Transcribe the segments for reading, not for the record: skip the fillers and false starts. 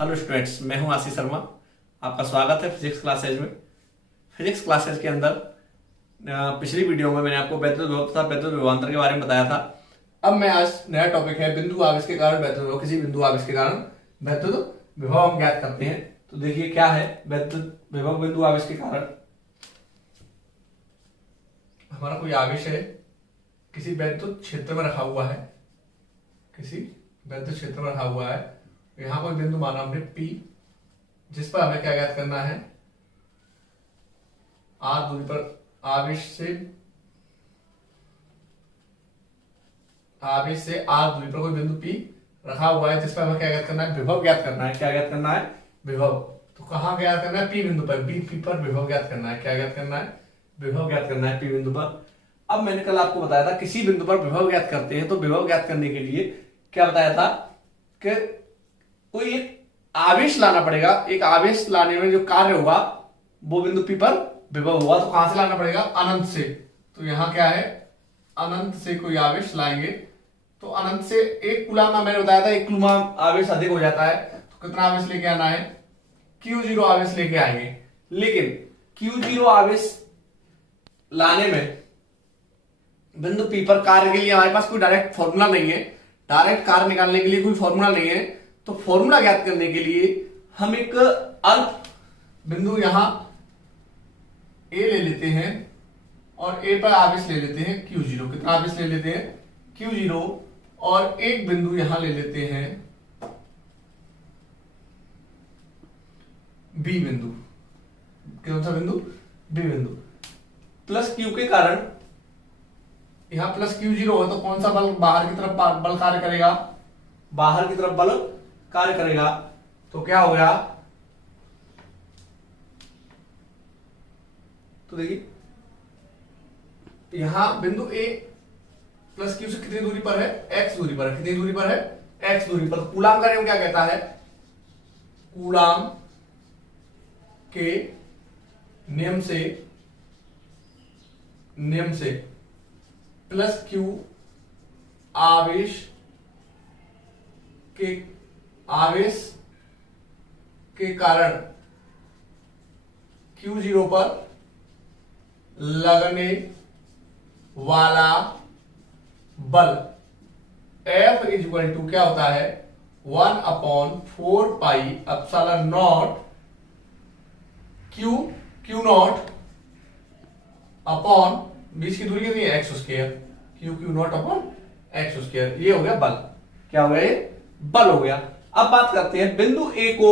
Hello students, मैं हूं आशीष शर्मा। आपका स्वागत है फिजिक्स क्लासेज में। फिजिक्स क्लासेज के अंदर पिछली वीडियो में मैंने आपको वैद्युत विभव तथा वैद्युत विभवांतर के बारे में बताया था। अब मैं आज नया टॉपिक है बिंदु आवेश के कारण वैद्युत विभव। किसी बिंदु आवेश के कारण वैद्युत विभव हम ज्ञात करते हैं। तो देखिए क्या है वैद्युत विभव बिंदु आवेश के कारण। हमारा कोई आवेश है, किसी वैद्युत क्षेत्र में रखा हुआ है, किसी वैद्युत क्षेत्र में रखा हुआ है। यहां कोई बिंदु माना हमने P, जिस पर हमें क्या ज्ञात करना है, r दूरी पर आवेश से r दूरी पर कोई बिंदु P रखा हुआ है, जिस पर हमें क्या ज्ञात करना है, विभव ज्ञात करना है। क्या ज्ञात करना है? विभव। तो कहां ज्ञात करना है? P बिंदु पर। P पर विभव ज्ञात करना है। क्या ज्ञात करना है? विभव ज्ञात करना है P बिंदु पर। अब मैंने कल आपको बताया था किसी बिंदु पर विभव ज्ञात करते हैं तो विभव ज्ञात करने के लिए क्या बताया था कि कोई एक आवेश लाना पड़ेगा। एक आवेश लाने में जो कार्य होगा वो बिंदु P पर विभव होगा। तो कहां से लाना पड़ेगा? अनंत से। तो यहां क्या है, अनंत से कोई आवेश लाएंगे। तो अनंत से एक कूलाम मैंने बताया था, एक कूलाम आवेश अधिक हो जाता है तो कितना आवेश लेके आना है? Q0 आवेश लेके आएंगे। लेकिन Q0 आवेश लाने में बिंदु P पर कार्य के लिए हमारे पास कोई डायरेक्ट फॉर्मूला नहीं है। डायरेक्ट कार्य निकालने के लिए कोई फॉर्मूला नहीं है। तो फॉर्मूला ज्ञात करने के लिए हम एक अल्प बिंदु यहां A ले लेते हैं और A पर आवेश ले लेते हैं Q0। कितना आवेश ले लेते हैं? Q0। और एक बिंदु यहां ले लेते हैं B बिंदु। कौन सा बिंदु? B बिंदु। प्लस Q के कारण यहां प्लस Q0 हो तो कौन सा बल बाहर की तरफ बल कार्य करेगा? बाहर की तरफ बल कार्य करेगा। तो क्या हो गया? तो देखिए यहां बिंदु A प्लस Q से कितनी दूरी पर है? x दूरी पर है। कितनी दूरी पर है? x दूरी पर। कूलाम का नियम क्या कहता है? कूलाम के नियम से प्लस Q आवेश के कारण Q0 पर लगने वाला बल F इक्वल टू क्या होता है? 1/4 pi epsilon not Q not upon बीच की दूरी कितनी है? x square. Q not upon x square. ये हो गया बल। क्या हो गया? ये बल हो गया। अब बात करते हैं बिंदु A को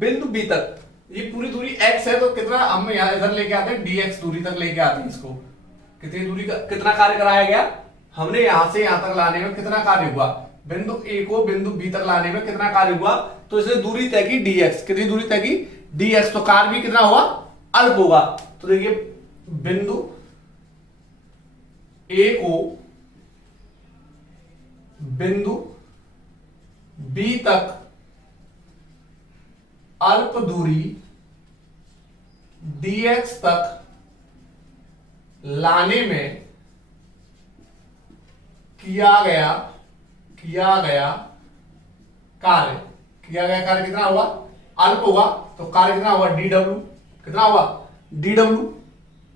बिंदु B तक। ये पूरी दूरी x है तो कितना हम यहां इधर लेके आते हैं? dx दूरी तक लेके आते हैं इसको। कितनी दूरी का कितना कार्य कराया गया? हमने यहां से यहां तक लाने में कितना कार्य हुआ? बिंदु A को बिंदु B तक लाने में कितना कार्य हुआ? तो इसने दूरी तय की dx। कितनी दूरी तय की? dx। तो कार्य भी कितना हुआ? अल्प होगा। तो देखिए बिंदु A को बिंदु B तक अल्प दूरी dx तक लाने में किया गया कार्य कितना हुआ? अल्प होगा। तो कार्य कितना हुआ? dw। कितना हुआ? dw।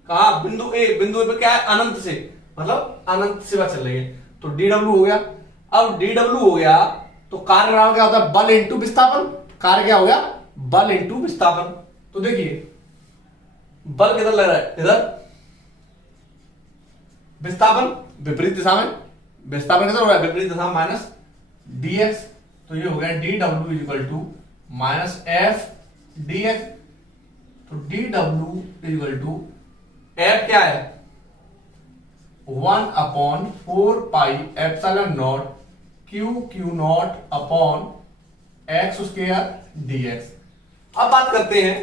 कहा बिंदु A पे क्या है? अनंत से, मतलब अनंत से बात चल रही है तो dw हो गया। अब dw हो गया तो कार्य क्या होता है? बल इंटू विस्थापन। कार्य क्या हो गया? बल इंटू विस्थापन। तो देखिए बल किधर लग रहा है? इधर। विस्थापन विपरीत दिशा में। विस्थापन किधर हो रहा है? विपरीत दिशा में, माइनस dx। तो ये हो गया dw equal to minus f dx। तो dw इक्वल टू f क्या है? 1/4 pi epsilon not Q not upon x square dx। अब बात करते हैं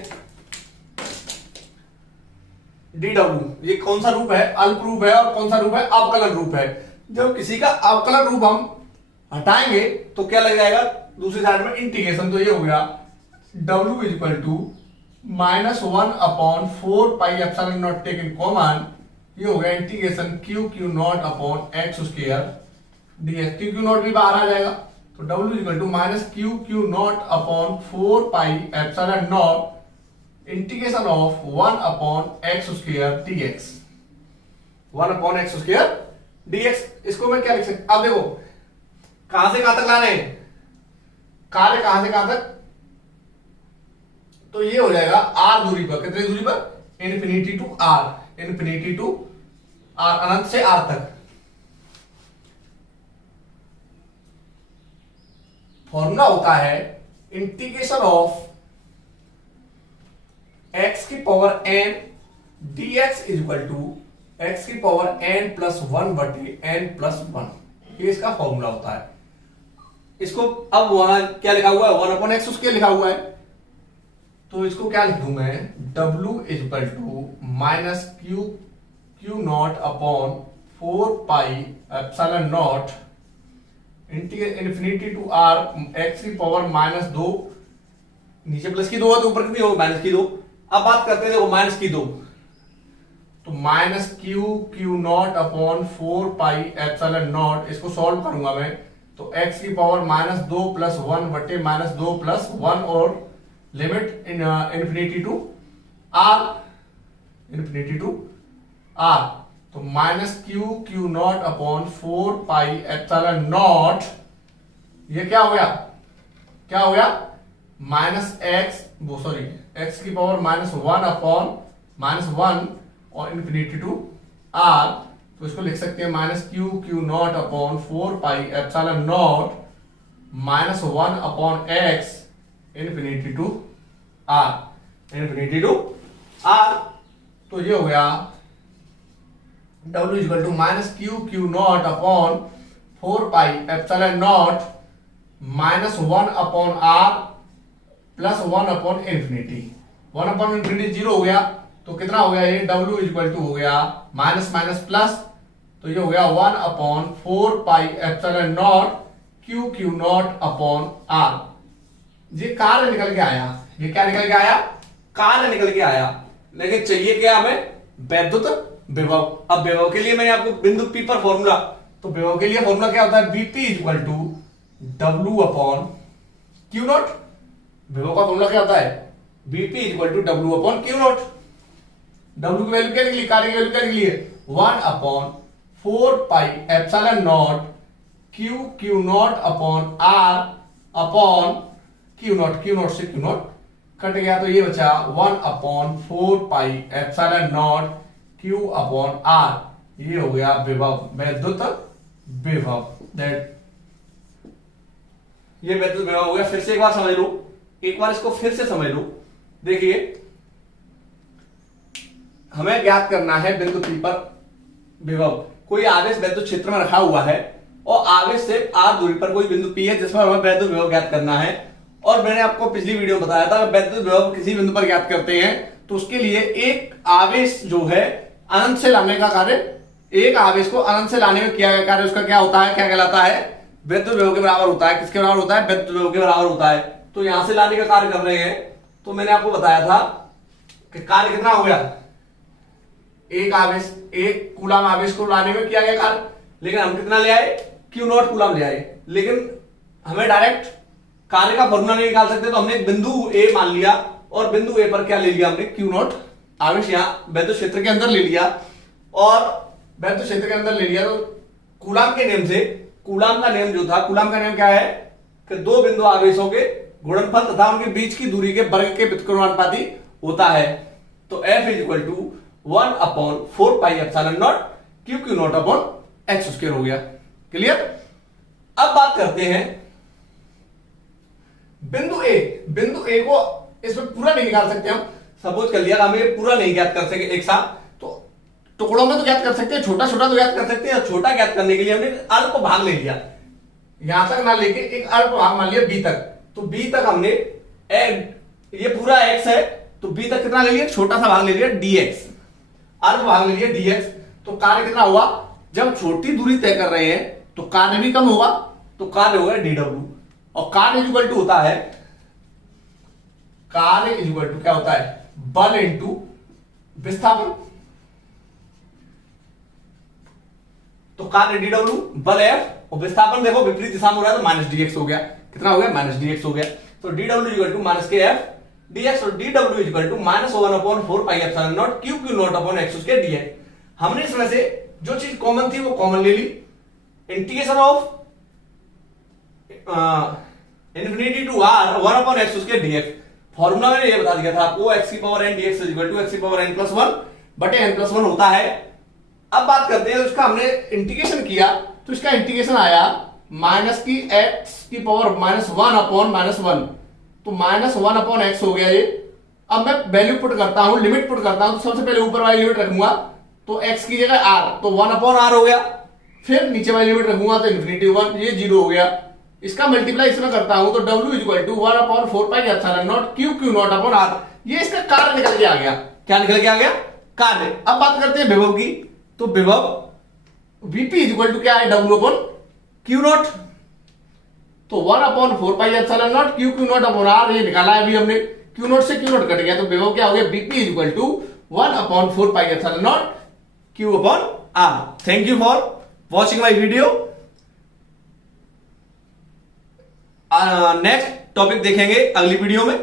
dw। ये कौन सा रूप है? अल्प रूप है। और कौन सा रूप है? अवकलन रूप है। जब किसी का अवकलन रूप हम हटाएंगे तो क्या लग जाएगा? दूसरी साइड में इंटीग्रेशन। तो ये हो गया w equal to -1/4 pi epsilon not taken common. ये हो गया integration Q not upon x square dx। Q not भी बाहर आ जाएगा। तो W equal to minus Q Q not upon 4 pi epsilon not integration of 1 upon x square dx, 1 upon x square dx। इसको मैं क्या लिख सकता, अब देखो कहां से कहां तक लाने हैं, कार्य कहां से कहां तक, तो ये हो जाएगा r दूरी पर, कितनी दूरी पर, infinity to r, infinity to r, अनंत से r तक। फॉर्मूला होता है इंटीग्रेशन ऑफ x की power n dx is equal to x की पावर n प्लस 1 बटे n प्लस 1, ये इसका फॉर्मूला होता है। इसको अब वहां क्या लिखा हुआ है, 1 अपॉन एक्स उसके लिखा हुआ है, तो इसको क्या लिख दूं मैं, W is equal to minus Q Q not upon 4 pi epsilon not infinity to r x की पावर माइनस 2, नीचे प्लस की 2 है तो ऊपर कितनी होगी, माइनस की 2। अब बात करते हैं देखो माइनस की 2, तो minus Q Q not upon 4 pi epsilon not, इसको सॉल्व करूंगा मैं तो x की पावर माइनस 2 प्लस 1 बटे माइनस 2 प्लस 1 और limit in infinity to r, infinity to r, तो minus Q Q not upon 4 pi epsilon not, ये क्या हो गया, क्या हो गया, माइनस एक्स, वो सॉरी x की पावर माइनस 1 अपॉन माइनस 1 और इन्फिनिटी टू r, तो इसको लिख सकते हैं minus Q Q not upon 4 pi epsilon naught minus 1 upon x infinity to r, infinity to r। तो ये हो गया W equal to minus Q Q not upon 4 pi epsilon naught minus 1 upon r plus 1 upon infinity, 1 upon infinity 0 हो गया, तो कितना हो गया ये, W इक्वल टू हो गया माइनस माइनस प्लस, तो ये हो गया 1 upon 4 pi epsilon naught q Q not upon r। ये कार्य निकल के आया, ये क्या निकल के आया, कार्य निकल के आया, लेकिन चाहिए क्या हमें, वैद्युत विभव। अब विभव के लिए मैंने आपको बिंदु P पर फॉर्मूला, तो विभव के लिए फॉर्मूला क्या होता है, Vp equal to W upon q naught, विभव का फॉर्मूला क्या होता है, Vp equal to W upon q naught. W की वैल्यू क्या निकली, कार्य की वैल्यू क्या निकली है, 1 upon 4 pi epsilon naught q Q not upon r upon q naught, q naught से क्यू नॉट कट गया, तो ये बचा 1 upon 4 pi epsilon naught q upon r, ये हो गया विभव, वैद्युत विभव, दैट ये वैद्युत विभव हो गया। फिर से एक बार समझ लो, एक बार इसको फिर से समझ लो, देखिए हमें ज्ञात करना है बिंदु P पर विभव, कोई आवेश वैद्युत क्षेत्र में रखा हुआ है और आवेश से r दूरी पर कोई बिंदु P है जिस पर हमें वैद्युत विभव ज्ञात करना है। और मैंने आपको पिछली वीडियो में बताया था वैद्युत विभव किसी बिंदु पर ज्ञात करते हैं तो उसके लिए एक आवेश जो है अनंत से लाने का कार्य, एक आवेश को अनंत से लाने में किया गया कार्य उसका क्या होता है, क्या कहलाता है, वैद्युत विभव के बराबर होता है। किसके बराबर होता है, वैद्युत विभव के बराबर होता है। तो यहां से लाने का कार्य कर रहे हैं, तो मैंने आपको बताया था कि कार्य कितना हो गया, एक आवेश, एक कूलम आवेश को लाने में किया गया कार्य, लेकिन हम कितना ले आए, क्यू नॉट कूलम ले आए। लेकिन हमें डायरेक्ट कार्य का फॉर्मूला नहीं निकाल सकते, तो हमने एक बिंदु ए मान लिया और बिंदु ए पर क्या ले लिया हमने, क्यू नॉट आवेश यहां वैद्युत क्षेत्र के अंदर ले लिया, और वैद्युत क्षेत्र के अंदर ले लिया तो कूलम के नियम से, कूलम का नियम जो था, कूलम का नियम क्या है कि दो बिंदु आवेशों के गुणनफल तथा उनके बीच की दूरी के वर्ग के व्युत्क्रमानुपाती होता है। तो F is equal to 1 upon 4 pi epsilon naught q Q not upon x square हो गया। क्लियर। अब बात करते हैं बिंदु ए। बिंदु ए को इसमें पूरा नहीं निकाल सकते हम, सपोज कर लिया हमें पूरा नहीं ज्ञात कर सके एक साथ, तो टुकड़ों में तो ज्ञात कर सकते हैं, छोटा छोटा तो ज्ञात कर सकते हैं। छोटा ज्ञात करने के लिए हमने अल्प भाग ले लिया, यहां तक ना लेके एक अल्प भाग मान लिया बी तक। तो बी तक हमने ये पूरा एक्स है तो बी तक कितना ले लिया, छोटा सा भाग ले लिया dx, अल्प भाग ले लिया dx। तो कार्य कितना हुआ, जब छोटी दूरी तय कर रहे हैं तो कार्य भी कम होगा, तो कार्य होगा dw। और कार्य इक्वल टू होता है, कार्य इक्वल टू क्या होता है, बल इंटू विस्थापन। तो कार्य dw बल F और विस्थापन देखो विपरीत दिशा में हो रहा है तो माइनस dx हो गया। कितना हो गया? माइनस dx हो गया। तो dw equal to minus k F dx और dw equal to minus 1/4 pi epsilon naught q Q not upon x उसके dx। हमने इसमें से जो चीज कॉमन थी वो कॉमन ले ली। Integration of infinity to r 1/x उसके dx। फॉर्मूला मैंने ये बता दिया था आपको x की power n dx equal to x की पावर n प्लस 1 बटे n प्लस 1 होता है। अब बात करते हैं उसका, हमने इंटीग्रेशन किया तो इसका इंटीग्रेशन आया माइनस की x की पावर माइनस 1 अपॉन माइनस 1, तो माइनस 1 अपॉन x हो गया ये। अब मैं वैल्यू पुट करता हूं, लिमिट पुट करता हूं, तो सबसे पहले ऊपर वाली लिमिट रखूंगा तो x की जगह r, तो 1 अपॉन r हो गया। फिर नीचे वाली लिमिट रखूंगा तो इन्फिनिटी 1, ये 0 हो गया। इसका मल्टीप्लाई इसमें करता हूं तो w equal to 1/4 pi epsilon naught q Q not upon r। ये इसका कार्य निकल के आ गया। क्या निकल के आ गया? कार्य। अब बात करते हैं विभव की, तो विभव Vp इक्वल टू क्या है? w अपॉन क्यू नॉट, तो 1/4 pi epsilon naught q Q not upon r, ये निकाला है अभी हमने। क्यू नॉट से क्यू नॉट कट गया तो विभव क्या हो गया? Vp equal to 1/4 pi epsilon naught q upon r। Thank you for watching my video. Next topic देखेंगे अगली वीडियो में।